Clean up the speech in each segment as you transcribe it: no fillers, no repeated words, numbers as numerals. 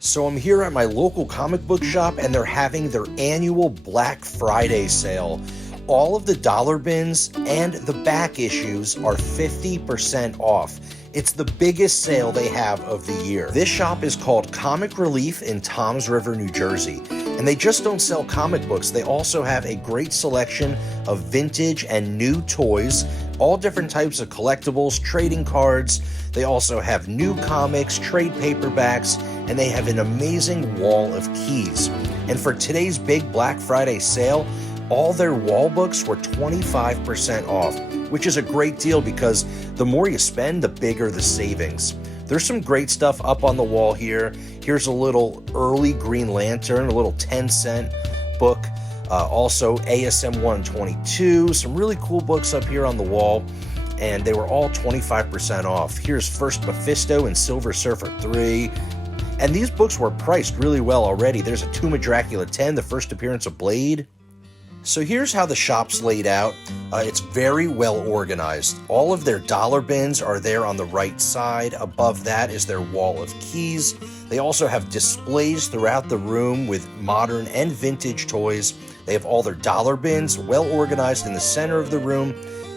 So I'm here at my local comic book shop and they're having their annual Black Friday sale. All of the dollar bins and the back issues are 50% off. It's the biggest sale they have of the year. This shop is called Comic Relief in Toms River, New Jersey. And they just don't sell comic books. They also have a great selection of vintage and new toys, all different types of collectibles, trading cards. They also have new comics, trade paperbacks, and they have an amazing wall of keys. And for today's big Black Friday sale, all their wall books were 25% off, which is a great deal because the more you spend, the bigger the savings. There's some great stuff up on the wall here. Here's a little early Green Lantern, a little 10-cent book. Also ASM 122, some really cool books up here on the wall, and they were all 25% off. Here's First Mephisto and Silver Surfer 3. And these books were priced really well already. There's a Tomb of Dracula 10, the first appearance of Blade. So here's how the shop's laid out. It's very well organized. All of their dollar bins are there on the right side. Above that is their wall of keys. They also have displays throughout the room with modern and vintage toys. They have all their dollar bins well organized in the center of the room.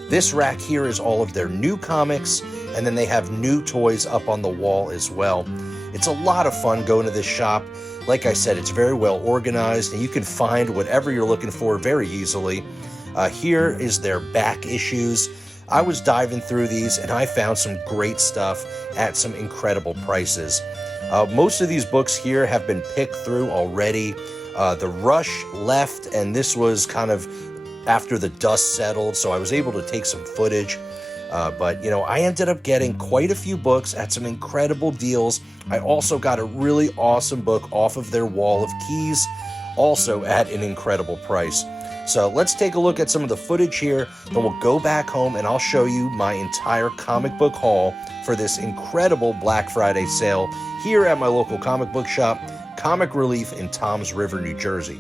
This rack here is all of their new comics, and then they have new toys up on the wall as well. It's a lot of fun going to this shop. Like I said, it's very well organized, and you can find whatever you're looking for very easily. Here is their back issues. I was diving through these, and I found some great stuff at some incredible prices. Most of these books here have been picked through already. The Rush left, and this was kind of after the dust settled, so I was able to take some footage. But, I ended up getting quite a few books at some incredible deals. I also got a really awesome book off of their wall of keys, also at an incredible price. So let's take a look at some of the footage here, then we'll go back home and I'll show you my entire comic book haul for this incredible Black Friday sale here at my local comic book shop, Comic Relief in Toms River, New Jersey.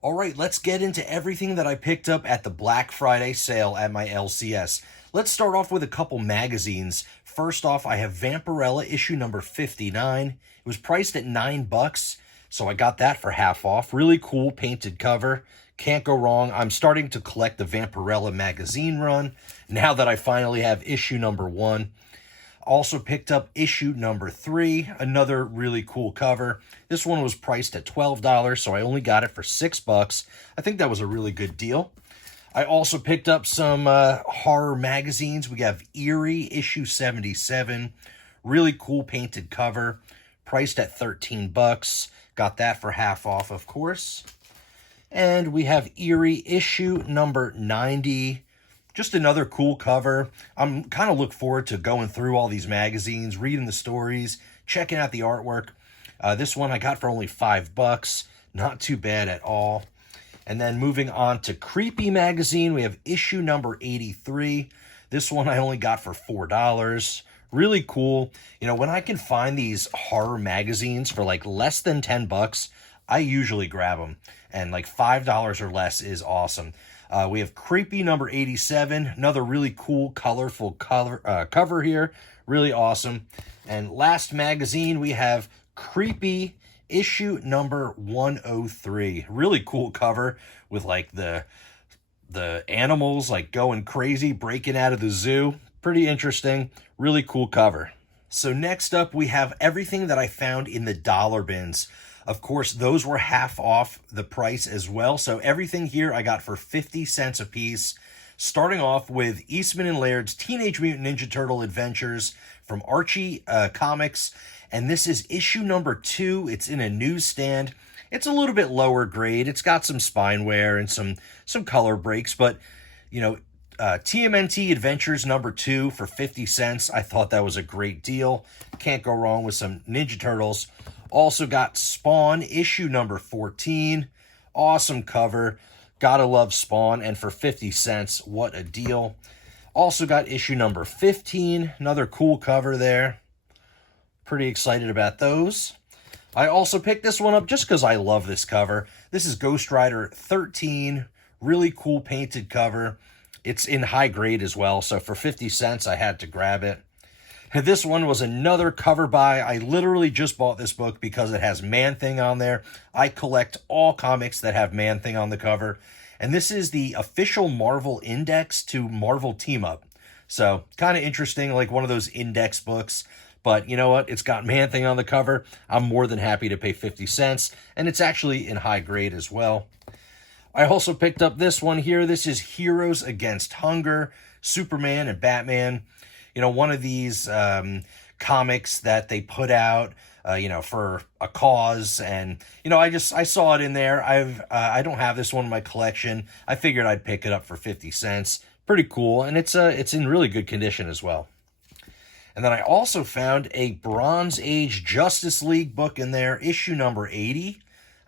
All right, let's get into everything that I picked up at the Black Friday sale at my LCS. Let's start off with a couple magazines. First off, I have Vampirella issue number 59. It was priced at $9, so I got that for half off. Really cool painted cover. Can't go wrong. I'm starting to collect the Vampirella magazine run now that I finally have issue number 1. Also picked up issue number 3, another really cool cover. This one was priced at $12, so I only got it for $6. I think that was a really good deal. I also picked up some horror magazines. We have Eerie issue 77, really cool painted cover, priced at $13. Got that for half off, of course. And we have Eerie issue number 90. Just another cool cover. I'm kind of look forward to going through all these magazines, reading the stories, checking out the artwork. This one I got for only $5. Not too bad at all. And then moving on to Creepy magazine, we have issue number 83. This one I only got for $4. Really cool. When I can find these horror magazines for like less than $10, I usually grab them. And like $5 or less is awesome. We have Creepy number 87, another really cool, colorful cover here. Really awesome. And last magazine, we have Creepy issue number 103. Really cool cover with like the animals like going crazy, breaking out of the zoo. Pretty interesting. Really cool cover. So next up, we have everything that I found in the dollar bins. Of course, those were half off the price as well. So everything here I got for 50 cents a piece. Starting off with Eastman and Laird's Teenage Mutant Ninja Turtle Adventures from Archie Comics. And this is issue number 2. It's in a newsstand. It's a little bit lower grade. It's got some spine wear and some color breaks, but TMNT Adventures #2 for 50 cents. I thought that was a great deal. Can't go wrong with some Ninja Turtles. Also got Spawn issue #14. Awesome cover. Gotta love Spawn. And for 50 cents, what a deal. Also got issue #15. Another cool cover there. Pretty excited about those. I also picked this one up just because I love this cover. This is Ghost Rider 13. Really cool painted cover. It's in high grade as well, so for 50 cents, I had to grab it. And this one was another cover buy. I literally just bought this book because it has Man-Thing on there. I collect all comics that have Man-Thing on the cover. And this is the official Marvel index to Marvel Team Up. So, kind of interesting, like one of those index books. But you know what? It's got Man-Thing on the cover. I'm more than happy to pay 50 cents. And it's actually in high grade as well. I also picked up this one here. This is Heroes Against Hunger, Superman and Batman. You know, one of these comics that they put out, for a cause. And, I saw it in there. I don't have this one in my collection. I figured I'd pick it up for 50 cents. Pretty cool. And it's in really good condition as well. And then I also found a Bronze Age Justice League book in there, issue #80.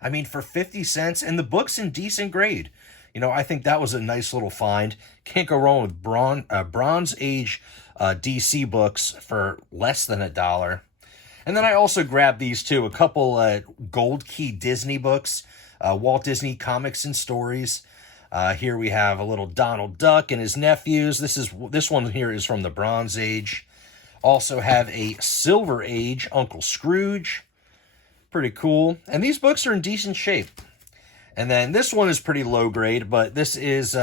I mean, for 50 cents, and the book's in decent grade. I think that was a nice little find. Can't go wrong with Bronze Age DC books for less than $1. And then I also grabbed these two, a couple Gold Key Disney books, Walt Disney Comics and Stories. Here we have a little Donald Duck and his nephews. This one here is from the Bronze Age. Also have a Silver Age Uncle Scrooge. Pretty cool. And these books are in decent shape. And then this one is pretty low grade, but this is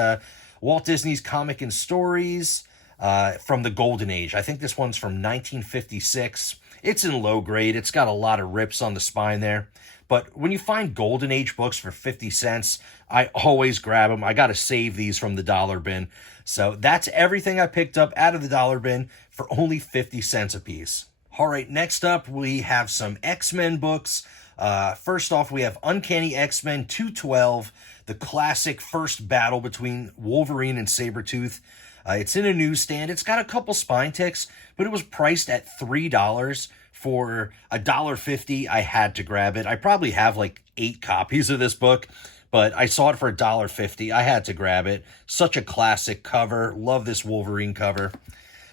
Walt Disney's Comic and Stories from the Golden Age. I think this one's from 1956. It's in low grade. It's got a lot of rips on the spine there. But when you find Golden Age books for 50 cents, I always grab them. I got to save these from the dollar bin. So that's everything I picked up out of the dollar bin for only 50 cents a piece. All right, next up, we have some X-Men books. First off, we have Uncanny X-Men 212, the classic first battle between Wolverine and Sabretooth. It's in a newsstand. It's got a couple spine ticks, but it was priced at $3 for $1.50. I had to grab it. I probably have like 8 copies of this book, but I saw it for $1.50. I had to grab it. Such a classic cover. Love this Wolverine cover.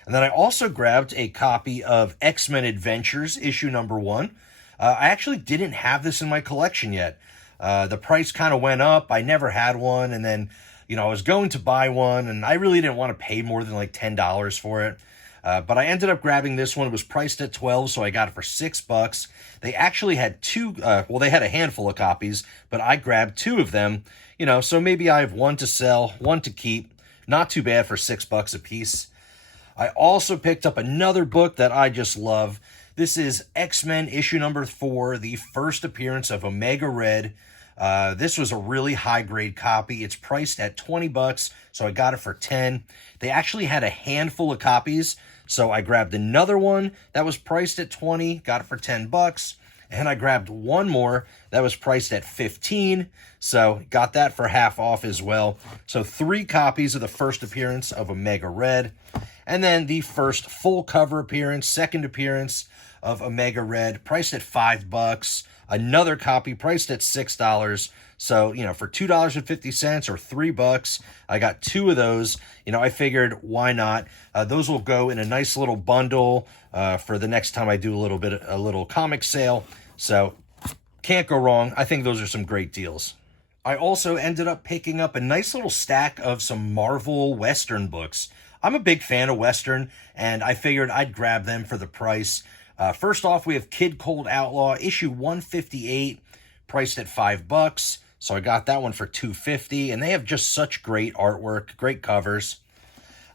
And then I also grabbed a copy of X-Men Adventures, issue #1. I actually didn't have this in my collection yet. The price kind of went up. I never had one. And then, I was going to buy one, and I really didn't want to pay more than like $10 for it. But I ended up grabbing this one. It was priced at $12, so I got it for $6. They actually had they had a handful of copies, but I grabbed 2 of them. So maybe I have one to sell, one to keep. Not too bad for $6 a piece. I also picked up another book that I just love. This is X-Men issue #4, the first appearance of Omega Red. This was a really high-grade copy. It's priced at $20, so I got it for $10. They actually had a handful of copies, so I grabbed another one that was priced at $20, got it for $10. And I grabbed one more that was priced at $15, so got that for half off as well. So 3 copies of the first appearance of Omega Red. And then the first full cover appearance, second appearance of Omega Red, priced at $5. Another copy priced at $6. So, for $2.50 or $3, I got 2 of those. I figured, why not? Those will go in a nice little bundle for the next time I do a little comic sale. So, can't go wrong. I think those are some great deals. I also ended up picking up a nice little stack of some Marvel Western books. I'm a big fan of Western, and I figured I'd grab them for the price. First off, we have Kid Cold Outlaw, issue 158, priced at $5. So I got that one for $2.50, and they have just such great artwork, great covers.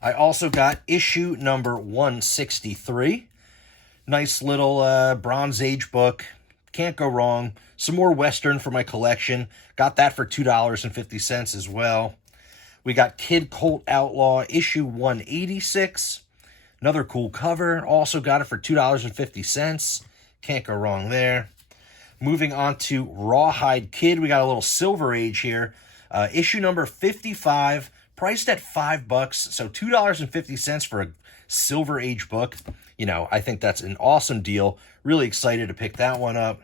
I also got issue #163. Nice little Bronze Age book. Can't go wrong. Some more Western for my collection. Got that for $2.50 as well. We got Kid Colt Outlaw, issue 186. Another cool cover. Also got it for $2.50. Can't go wrong there. Moving on to Rawhide Kid. We got a little Silver Age here. Issue #55, priced at $5, so $2.50 for a Silver Age book. You know, I think that's an awesome deal. Really excited to pick that one up.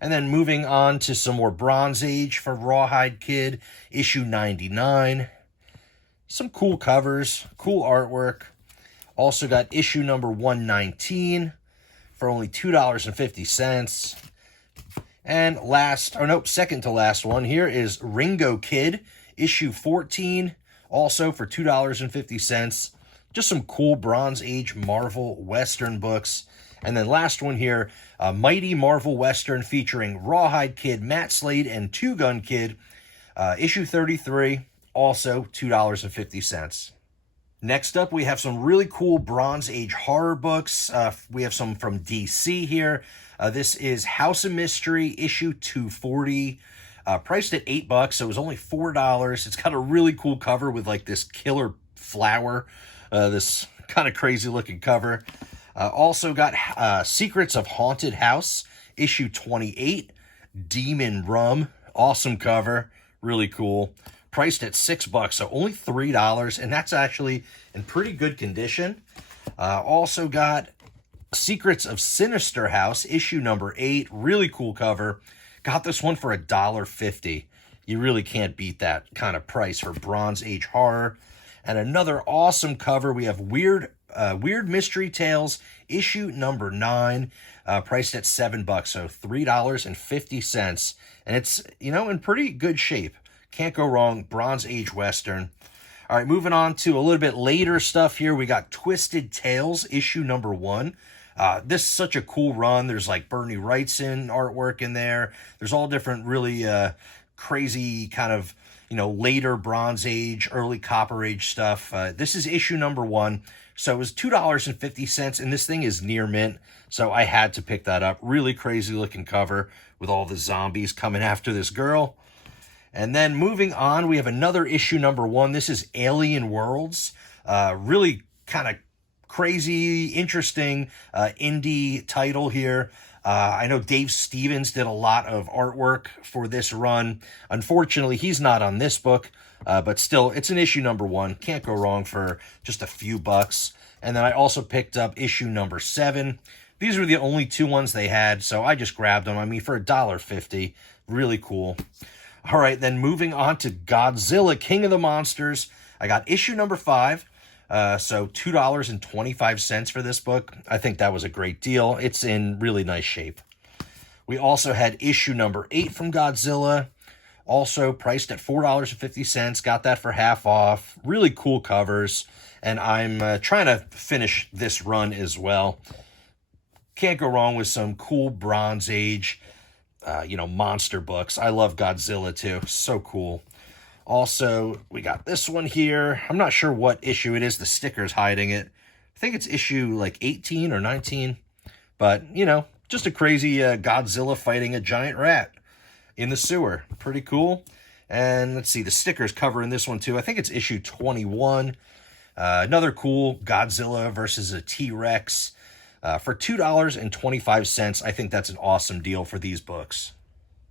And then moving on to some more Bronze Age for Rawhide Kid, issue 99. Some cool covers, cool artwork. Also got issue number 119 for only $2.50. And second to last one here is Ringo Kid, issue 14, also for $2.50. Just some cool Bronze Age Marvel Western books. And then last one here, Mighty Marvel Western featuring Rawhide Kid, Matt Slade, and Two Gun Kid, issue 33, also $2.50. Next up, we have some really cool Bronze Age horror books. We have some from DC here. This is House of Mystery, issue 240, priced at $8, so it was only $4. It's got a really cool cover with like this killer flower, this kind of crazy looking cover. Also got Secrets of Haunted House, issue 28, Demon Rum, awesome cover, really cool. Priced at $6, so only $3, and that's actually in pretty good condition. Also got Secrets of Sinister House, issue number 8, really cool cover. Got this one for $1.50. You really can't beat that kind of price for Bronze Age horror. And another awesome cover, we have Weird Mystery Tales, issue number 9, priced at $7, so $3.50. And it's, you know, in pretty good shape. Can't go wrong, Bronze Age Western. All right, moving on to a little bit later stuff here. We got Twisted Tales, issue number 1. This is such a cool run. There's like Bernie Wrightson artwork in there. There's all different really crazy kind of, you know, later Bronze Age, early Copper Age stuff. This is issue number 1. So it was $2.50, and this thing is near mint. So I had to pick that up. Really crazy looking cover with all the zombies coming after this girl. And then moving on, we have another issue number 1. This is Alien Worlds. Really kind of crazy, interesting indie title here. I know Dave Stevens did a lot of artwork for this run. Unfortunately, he's not on this book, but still, it's an issue number 1. Can't go wrong for just a few bucks. And then I also picked up issue number 7. These were the only 2 ones they had, so I just grabbed them. I mean, for $1.50, really cool. All right, then moving on to Godzilla, King of the Monsters. I got issue number 5, so $2.25 for this book. I think that was a great deal. It's in really nice shape. We also had issue number 8 from Godzilla, also priced at $4.50. Got that for half off. Really cool covers, and I'm trying to finish this run as well. Can't go wrong with some cool Bronze Age monster books. I love Godzilla too. So cool. Also, we got this one here. I'm not sure what issue it is. The sticker's hiding it. I think it's issue like 18 or 19. But, you know, just a crazy Godzilla fighting a giant rat in the sewer. Pretty cool. And let's see, the sticker's covering this one too. I think it's issue 21. Another cool Godzilla versus a T-Rex. For $2.25, I think that's an awesome deal for these books.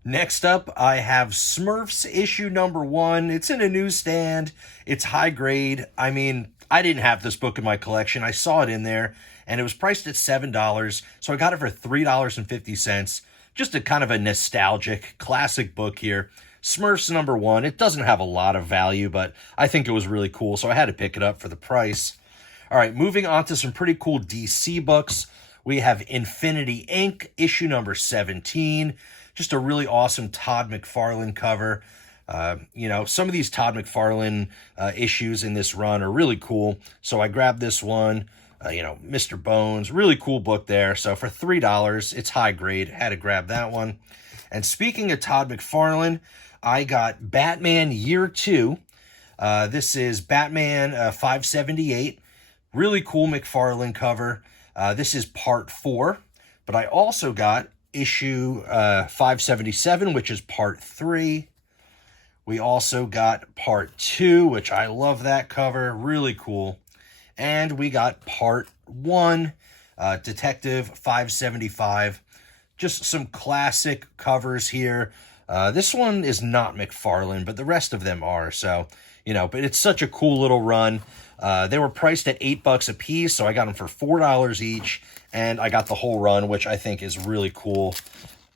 Next up, I have Smurfs issue number 1. It's in a newsstand. It's high grade. I mean, I didn't have this book in my collection. I saw it in there, and it was priced at $7, so I got it for $3.50. Just a kind of a nostalgic, classic book here. Smurfs number 1. It doesn't have a lot of value, but I think it was really cool, so I had to pick it up for the price. All right, moving on to some pretty cool DC books. We have Infinity Inc., issue number 17. Just a really awesome Todd McFarlane cover. Some of these Todd McFarlane issues in this run are really cool. So I grabbed this one, Mr. Bones, really cool book there. So for $3, it's high grade. Had to grab that one. And speaking of Todd McFarlane, I got Batman Year 2. This is Batman 578. Really cool McFarlane cover. This is part 4, but I also got issue 577, which is part 3. We also got part 2, which I love that cover. Really cool. And we got part 1, Detective 575. Just some classic covers here. This one is not McFarlane, but the rest of them are. So, but it's such a cool little run. They were priced at $8 a piece, so I got them for $4 each, and I got the whole run, which I think is really cool.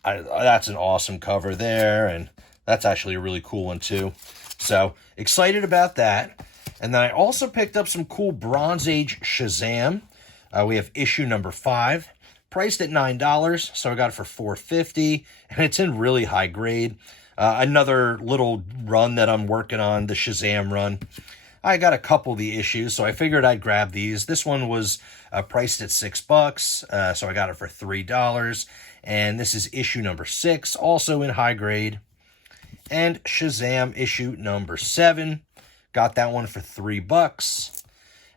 That's an awesome cover there, and that's actually a really cool one too. So excited about that. And then I also picked up some cool Bronze Age Shazam. We have issue number 5, priced at $9, so I got it for $4.50, and it's in really high grade. Another little run that I'm working on, the Shazam run. I got a couple of the issues, so I figured I'd grab these. This one was priced at $6, so I got it for $3. And this is issue number 6, also in high grade. And Shazam issue number 7. Got that one for $3.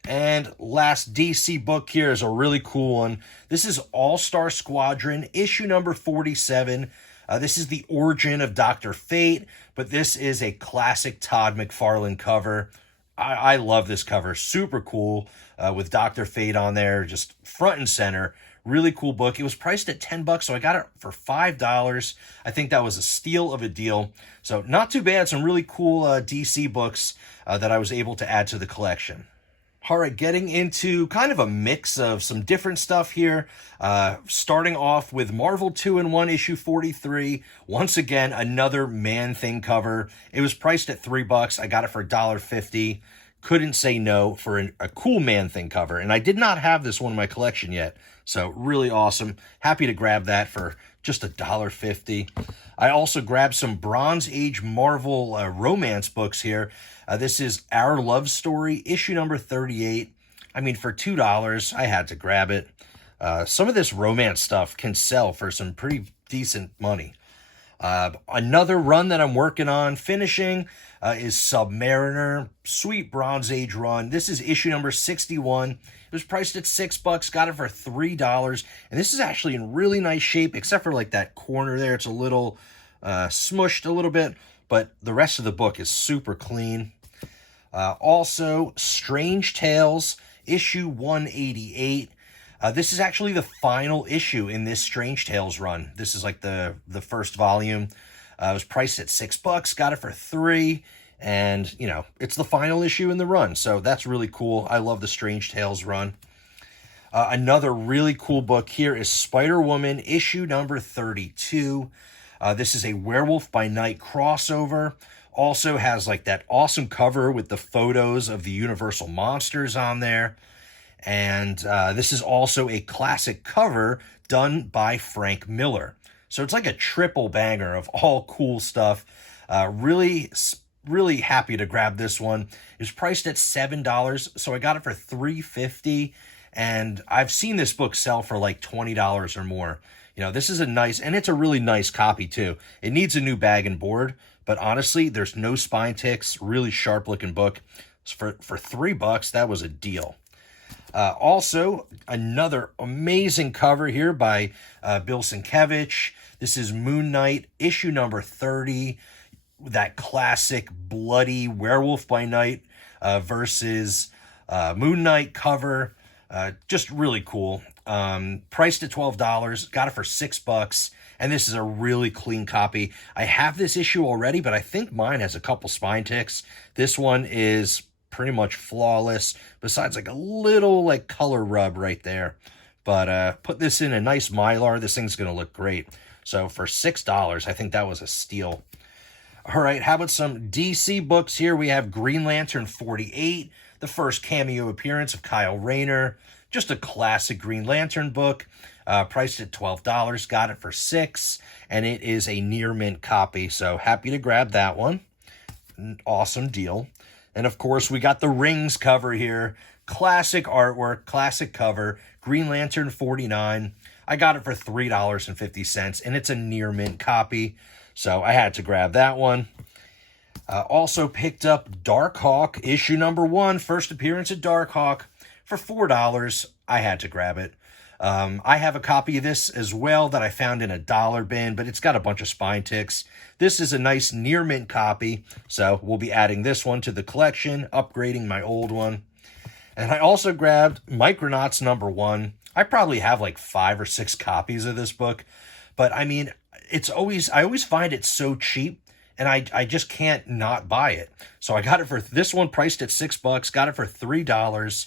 And last DC book here is a really cool one. This is All-Star Squadron, issue number 47. This is the origin of Dr. Fate, but this is a classic Todd McFarlane cover. I love this cover. Super cool with Dr. Fate on there, just front and center. Really cool book. It was priced at $10, so I got it for $5. I think that was a steal of a deal. So not too bad. Some really cool DC books that I was able to add to the collection. All right, getting into kind of a mix of some different stuff here. Starting off with Marvel 2-in-1 issue 43. Once again, another Man-Thing cover. It was priced at $3. I got it for $1.50. Couldn't say no for a cool Man-Thing cover. And I did not have this one in my collection yet. So really awesome. Happy to grab that for just $1.50. I also grabbed some Bronze Age Marvel romance books here. This is Our Love Story, issue number 38. I mean, for $2, I had to grab it. Some of this romance stuff can sell for some pretty decent money. Another run that I'm working on finishing is Submariner, sweet Bronze Age run. This is issue number 61. It was priced at $6, got it for $3. And this is actually in really nice shape, except for like that corner there. It's a little smushed a little bit, but the rest of the book is super clean. Also, Strange Tales, issue 188. This is actually the final issue in this Strange Tales run. This is like the first volume. It was priced at $6, got it for $3. And, it's the final issue in the run. So that's really cool. I love the Strange Tales run. Another really cool book here is Spider-Woman, issue number 32. This is a Werewolf by Night crossover. Also has like that awesome cover with the photos of the Universal monsters on there. And this is also a classic cover done by Frank Miller. So it's like a triple banger of all cool stuff. Really happy to grab this one. It was priced at $7, so I got it for $3.50. And I've seen this book sell for like $20 or more. This is a nice, and it's a really nice copy too. It needs a new bag and board, but honestly, there's no spine ticks, really sharp looking book. For $3, that was a deal. Also, another amazing cover here by Bill Sienkiewicz. This is Moon Knight, issue number 30. That classic bloody Werewolf by Night versus Moon Knight cover. Just really cool. Priced at $12, got it for $6. And this is a really clean copy. I have this issue already, but I think mine has a couple spine ticks. This one is pretty much flawless, besides like a little like color rub right there. But put this in a nice Mylar. This thing's going to look great. So for $6, I think that was a steal. All right, how about some DC books here? We have Green Lantern 48, the first cameo appearance of Kyle Rayner. Just a classic Green Lantern book, priced at $12, got it for $6, and it is a near mint copy, so happy to grab that one. Awesome deal. And of course, we got the Rings cover here. Classic artwork, classic cover, Green Lantern 49. I got it for $3.50, and it's a near mint copy, so I had to grab that one. Also picked up Darkhawk, issue number 1, first appearance of Darkhawk, for $4. I had to grab it. I have a copy of this as well that I found in a dollar bin, but it's got a bunch of spine ticks. This is a nice near mint copy, so we'll be adding this one to the collection, upgrading my old one. And I also grabbed Micronauts number 1. I probably have like 5 or 6 copies of this book, but I mean, I always find it so cheap, and I just can't not buy it. So I got it for this one priced at $6, got it for $3.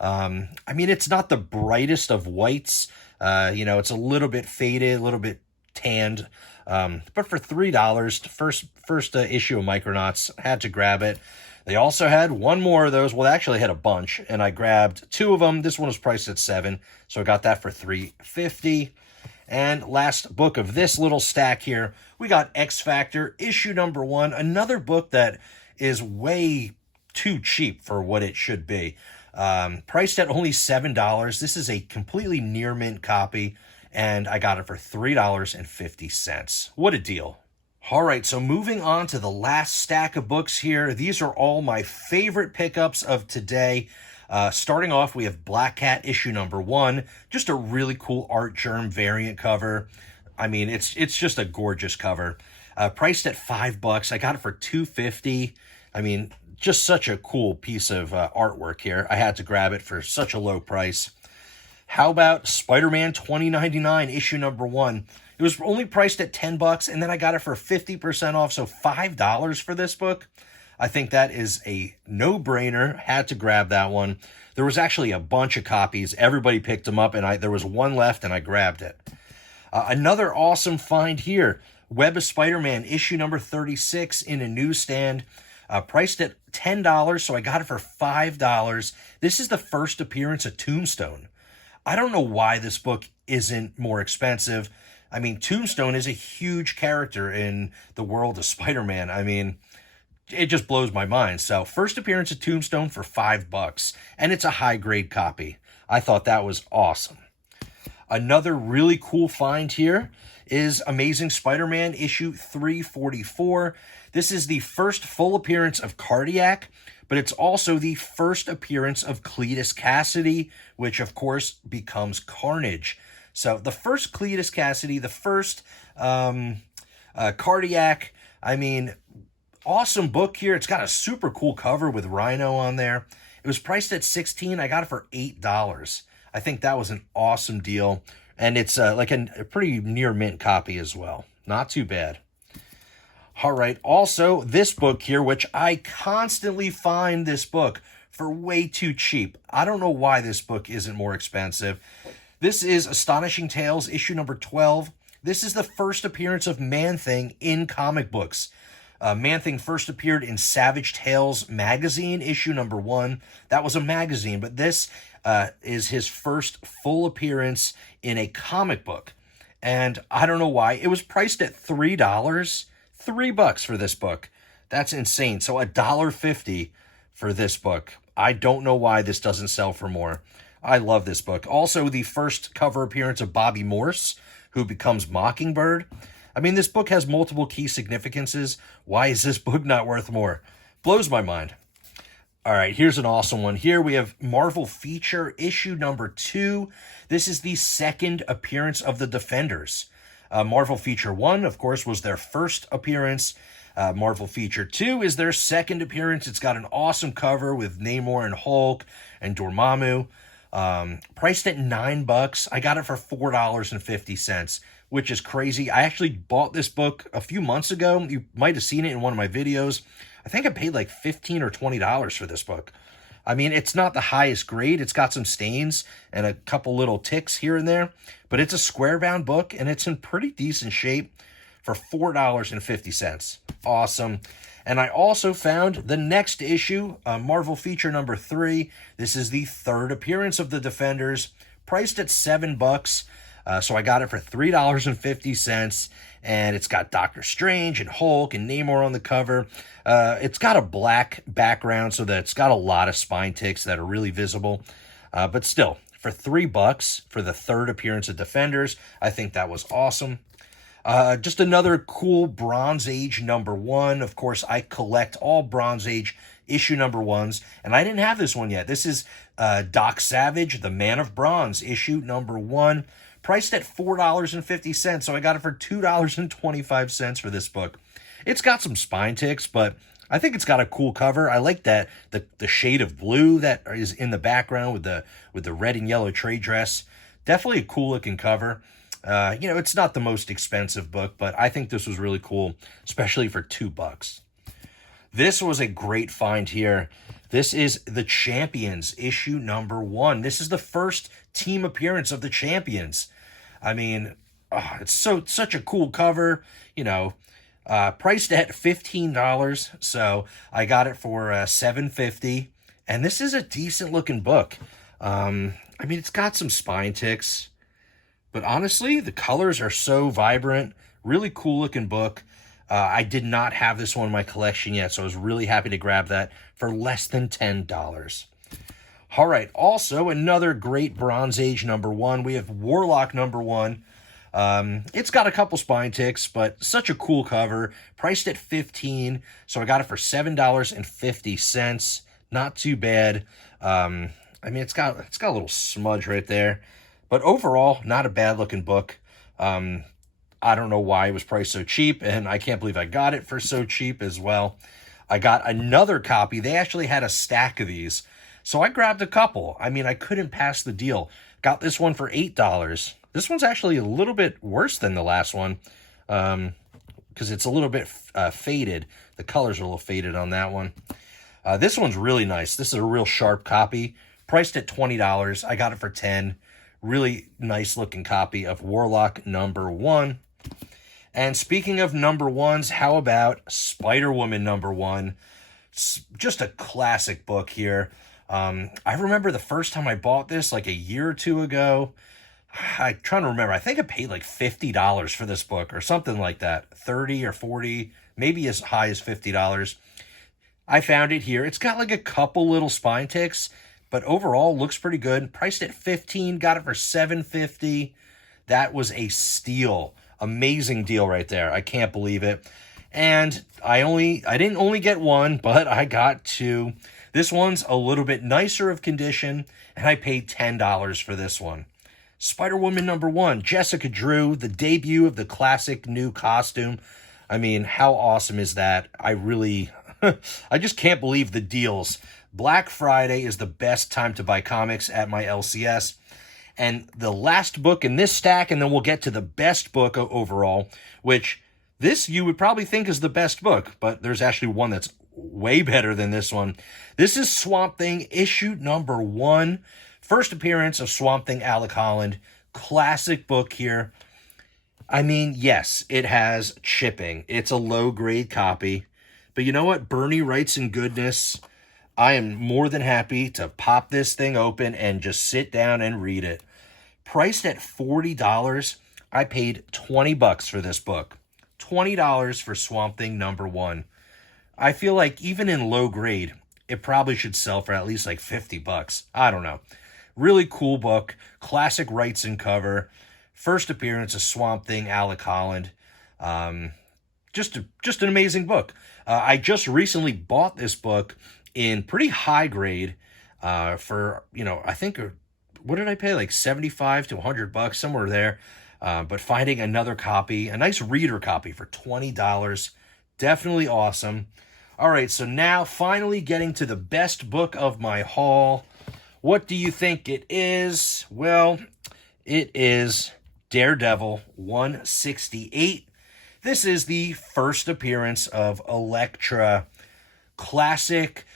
I mean, it's not the brightest of whites. It's a little bit faded, a little bit tanned. But for $3, first issue of Micronauts, I had to grab it. They also had one more of those. Well, they actually had a bunch, and I grabbed two of them. This one was priced at $7, so I got that for $3.50. And last book of this little stack here, we got X Factor, issue number 1, another book that is way too cheap for what it should be. Priced at only $7. This is a completely near mint copy, and I got it for $3.50. What a deal. All right, so moving on to the last stack of books here. These are all my favorite pickups of today. Starting off, we have Black Cat issue number 1. Just a really cool Art Germ variant cover. I mean, it's just a gorgeous cover. Priced at $5. I got it for $2.50. I mean, just such a cool piece of artwork here. I had to grab it for such a low price. How about Spider-Man 2099 issue number 1? It was only priced at $10, and then I got it for 50% off, so $5 for this book. I think that is a no-brainer. Had to grab that one. There was actually a bunch of copies. Everybody picked them up, and there was one left, and I grabbed it. Another awesome find here. Web of Spider-Man issue number 36 in a newsstand. Priced at $10, so I got it for $5. This is the first appearance of Tombstone. I don't know why this book isn't more expensive. I mean, Tombstone is a huge character in the world of Spider-Man. I mean, it just blows my mind. So, first appearance of Tombstone for $5, and it's a high-grade copy. I thought that was awesome. Another really cool find here is Amazing Spider-Man issue 344. This is the first full appearance of Cardiac, but it's also the first appearance of Cletus Cassidy, which, of course, becomes Carnage. So the first Cletus Cassidy, the first Cardiac, I mean, awesome book here. It's got a super cool cover with Rhino on there. It was priced at $16. I got it for $8. I think that was an awesome deal. And it's like a pretty near mint copy as well. Not too bad. All right. Also, this book here, which I constantly find this book for way too cheap. I don't know why this book isn't more expensive. This is Astonishing Tales, issue number 12. This is the first appearance of Man-Thing in comic books. Man-Thing first appeared in Savage Tales magazine, issue number 1. That was a magazine, but this is his first full appearance in a comic book. And I don't know why. It was priced at $3. $3 for this book. That's insane. So $1.50 for this book. I don't know why this doesn't sell for more. I love this book. Also, the first cover appearance of Bobby Morse, who becomes Mockingbird. I mean, this book has multiple key significances. Why is this book not worth more? Blows my mind. All right, here's an awesome one. Here we have Marvel Feature issue number 2. This is the second appearance of the Defenders. Marvel Feature 1, of course, was their first appearance. Marvel Feature 2 is their second appearance. It's got an awesome cover with Namor and Hulk and Dormammu. Priced at $9. I got it for $4.50, which is crazy. I actually bought this book a few months ago. You might have seen it in one of my videos. I think I paid like $15 or $20 for this book. I mean, it's not the highest grade. It's got some stains and a couple little ticks here and there, but it's a square bound book and it's in pretty decent shape for $4.50. Awesome. And I also found the next issue, Marvel Feature number 3. This is the third appearance of the Defenders, priced at $7. So I got it for $3.50, and it's got Doctor Strange and Hulk and Namor on the cover. It's got a black background, so that it's got a lot of spine ticks that are really visible. But still, for $3 for the third appearance of Defenders, I think that was awesome. Just another cool Bronze Age number 1. Of course, I collect all Bronze Age issue number 1s, and I didn't have this one yet. This is Doc Savage, the Man of Bronze, issue number 1, priced at $4.50, so I got it for $2.25 for this book. It's got some spine ticks, but I think it's got a cool cover. I like that the shade of blue that is in the background with the red and yellow trade dress. Definitely a cool looking cover. It's not the most expensive book, but I think this was really cool, especially for $2. This was a great find here. This is The Champions, issue number 1. This is the first team appearance of the Champions. I mean, it's such a cool cover, priced at $15. So I got it for $7.50. And this is a decent looking book. It's got some spine ticks, but honestly, the colors are so vibrant. Really cool looking book. I did not have this one in my collection yet, so I was really happy to grab that for less than $10. All right, also another great Bronze Age number 1. We have Warlock number 1. It's got a couple spine ticks, but such a cool cover. Priced at $15, so I got it for $7.50. Not too bad. It's got a little smudge right there, but overall, not a bad looking book. I don't know why it was priced so cheap, and I can't believe I got it for so cheap as well. I got another copy. They actually had a stack of these, so I grabbed a couple. I couldn't pass the deal. Got this one for $8. This one's actually a little bit worse than the last one, because it's a little bit faded. The colors are a little faded on that one. This one's really nice. This is a real sharp copy. Priced at $20. I got it for $10. Really nice looking copy of Warlock number 1. And speaking of number 1s, how about Spider-Woman number 1? Just a classic book here. I remember the first time I bought this like a year or two ago. I'm trying to remember. I think I paid like $50 for this book or something like that. 30 or 40, maybe as high as $50. I found it here. It's got like a couple little spine ticks, but overall looks pretty good. Priced at $15, got it for $7.50. That was a steal. Amazing deal right there. I can't believe it. And I didn't only get one, but I got two. This one's a little bit nicer of condition, and I paid $10 for this one. Spider-Woman number 1, Jessica Drew, the debut of the classic new costume. How awesome is that? I just can't believe the deals. Black Friday is the best time to buy comics at my LCS. And the last book in this stack, and then we'll get to the best book overall, which this you would probably think is the best book, but there's actually one that's way better than this one. This is Swamp Thing, issue number 1. First appearance of Swamp Thing, Alec Holland. Classic book here. Yes, it has chipping. It's a low-grade copy. But you know what? Bernie writes in goodness. I am more than happy to pop this thing open and just sit down and read it. Priced at $40, I paid $20 for this book. $20 for Swamp Thing number 1. I feel like even in low grade, it probably should sell for at least like $50. I don't know. Really cool book. Classic rights and cover. First appearance of Swamp Thing, Alec Holland. Just an amazing book. I just recently bought this book in pretty high grade for, I think, what did I pay? Like $75 to $100, somewhere there. But finding another copy, a nice reader copy for $20, definitely awesome. All right, so now finally getting to the best book of my haul. What do you think it is? Well, it is Daredevil 168. This is the first appearance of Elektra. Classic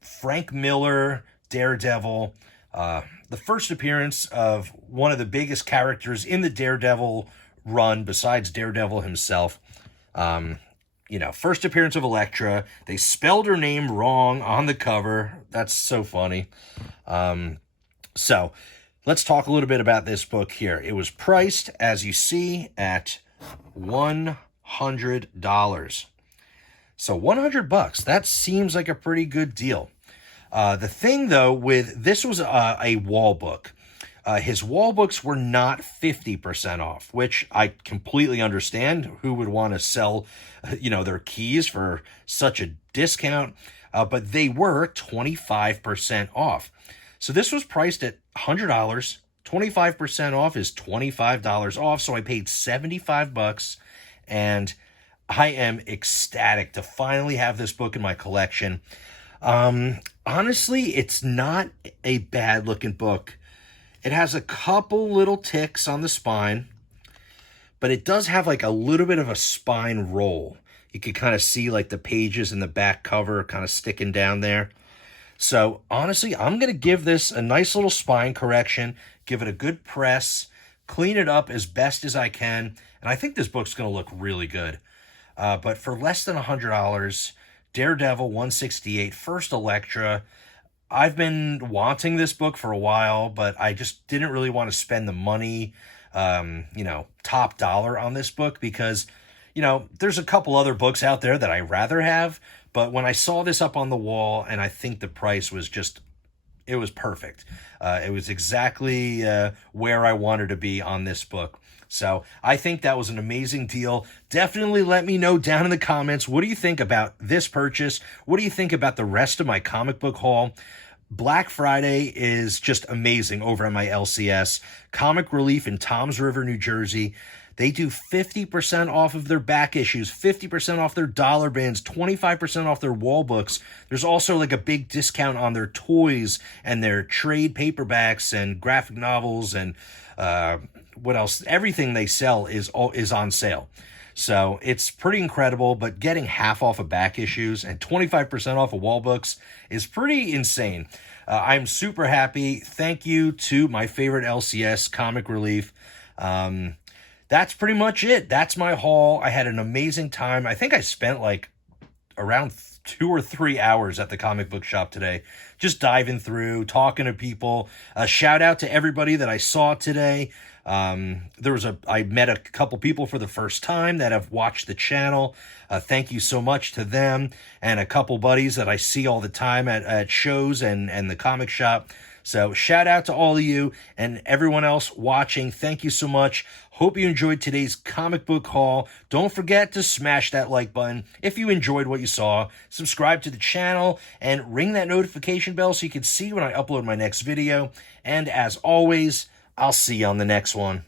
Frank Miller Daredevil. The first appearance of one of the biggest characters in the Daredevil run besides Daredevil himself. First appearance of Elektra. They spelled her name wrong on the cover. That's so funny. So let's talk a little bit about this book here. It was priced, as you see, at $100. So $100, that seems like a pretty good deal. The thing, though, this was a wall book. His wall books were not 50% off, which I completely understand. Who would want to sell, their keys for such a discount? But they were 25% off. So this was priced at $100. 25% off is $25 off. So I paid $75, and I am ecstatic to finally have this book in my collection. Honestly, it's not a bad looking book. It has a couple little ticks on the spine. but it does have like a little bit of a spine roll. You can kind of see like the pages in the back cover kind of sticking down there. So honestly, I'm going to give this a nice little spine correction, give it a good press, clean it up as best as I can, and I think this book's going to look really good. But for less than $100, Daredevil 168, First Elektra. I've been wanting this book for a while, but I just didn't really want to spend the money, top dollar on this book because, there's a couple other books out there that I'd rather have. But when I saw this up on the wall, and I think the price was it was perfect. It was exactly where I wanted to be on this book. So I think that was an amazing deal. Definitely let me know down in the comments, what do you think about this purchase? What do you think about the rest of my comic book haul? Black Friday is just amazing over at my LCS. Comic Relief in Toms River, New Jersey. They do 50% off of their back issues, 50% off their dollar bins, 25% off their wall books. There's also like a big discount on their toys and their trade paperbacks and graphic novels and what else? Everything they sell is on sale. So it's pretty incredible, but getting half off of back issues and 25% off of wall books is pretty insane. I'm super happy. Thank you to my favorite LCS, Comic Relief. That's pretty much it. That's my haul. I had an amazing time. I think I spent like around 2 or 3 hours at the comic book shop today, just diving through, talking to people. Shout out to everybody that I saw today. I met a couple people for the first time that have watched the channel. Thank you so much to them, and a couple buddies that I see all the time at shows and the comic shop. So shout out to all of you and everyone else watching. Thank you so much. Hope you enjoyed today's comic book haul. Don't forget to smash that like button if you enjoyed what you saw. Subscribe to the channel and ring that notification bell so you can see when I upload my next video. And as always, I'll see you on the next one.